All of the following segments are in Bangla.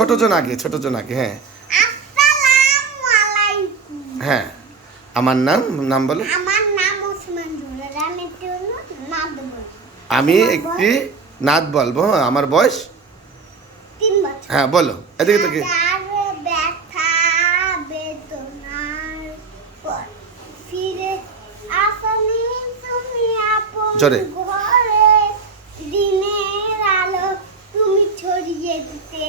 ছোট জন আগে ছোট জন আগে হ্যাঁ। হ্যাঁ। আমার নাম নাম বলো। আমার নাম ওসমান আমি আমি একটি নাদ বলব হ্যাঁ, আমার বয়স? হ্যাঁ বলো এদিকে জোরে। ঘরে। দিনের আলো তুমি ছড়িয়ে দিতে।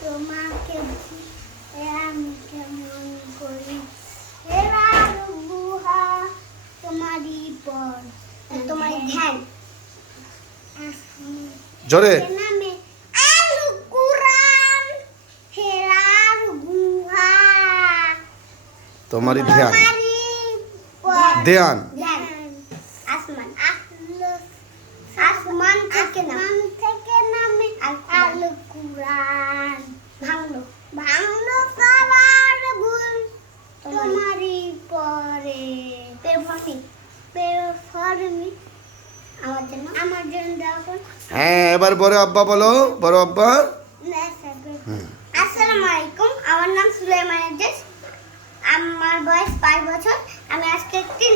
তোমাকে আমি কেমন করি? হে বুহা তোমারই পর। তোমার ধ্যান। জোরে। গুহা তোমারই ধ্যান। ধ্যান ধ্যান আসমান আসমান থেকে আসমান থেকে নামে আল কুরআন ভাঙলো ভাঙলো সবার ভুল তোমারই পরে পেরফর্মি পেরফর্মি আমার জন্য আমার জন্য দেখুন হ্যাঁ এবার বড় আব্বা বলো, বড় আব্বা। আসসালামু আলাইকুম, আমার নাম সুলাইমান এজাজ আমার বয়স পাঁচ বছর, আমি আজকে একটি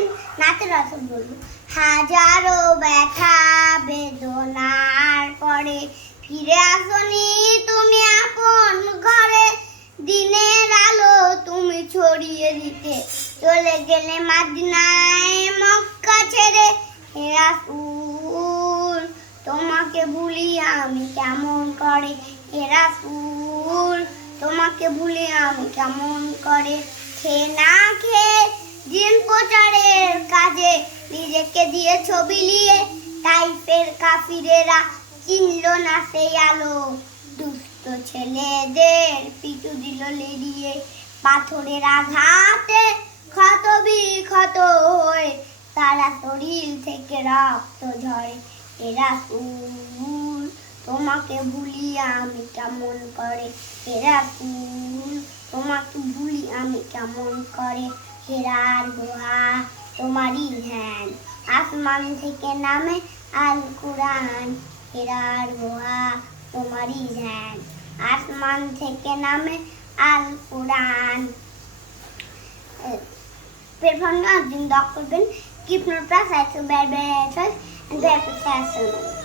নাচের রসদ বলব। হাজারো ব্যথা, বেদনার পরে ফিরে আসনি তুমি আপন ঘরে। দিনের আলো তুমি ছড়িয়ে দিতে। চলে গেলে মাদিনায় মক্কা ছেড়ে হে রাসূল তোমাকে ভুলি আমি কেমন করে? হে রাসূল তোমাকে ভুলি আমি কেমন করে? খেয়ে না খেয়ে দিন প্রচারের কাজে নিজেকে দিয়ে ছবি নিয়ে টাইপের কাফিরেরা চিনল না সেই আলো। দুষ্ট ছেলেদের পিছু দিল লেরিয়ে, পাথরের আঘাতে ক্ষত বিক্ষত হয়ে তারা শরীর থেকে রক্ত ঝরে। এরা ফুল তোমাকে ভুলি আমি কেমন করে? এরা ফুল তোমাকে ভুলি আমি কেমন করে? হেরার গুহা তোমারই ধ্যান। আসমান থেকে নামে আল কুরআন। হেরার গুহা তোমারই ধ্যান। আসমান থেকে নামে আল কুরআন। Performance din doktor bin, keep no press, I to bear the professional.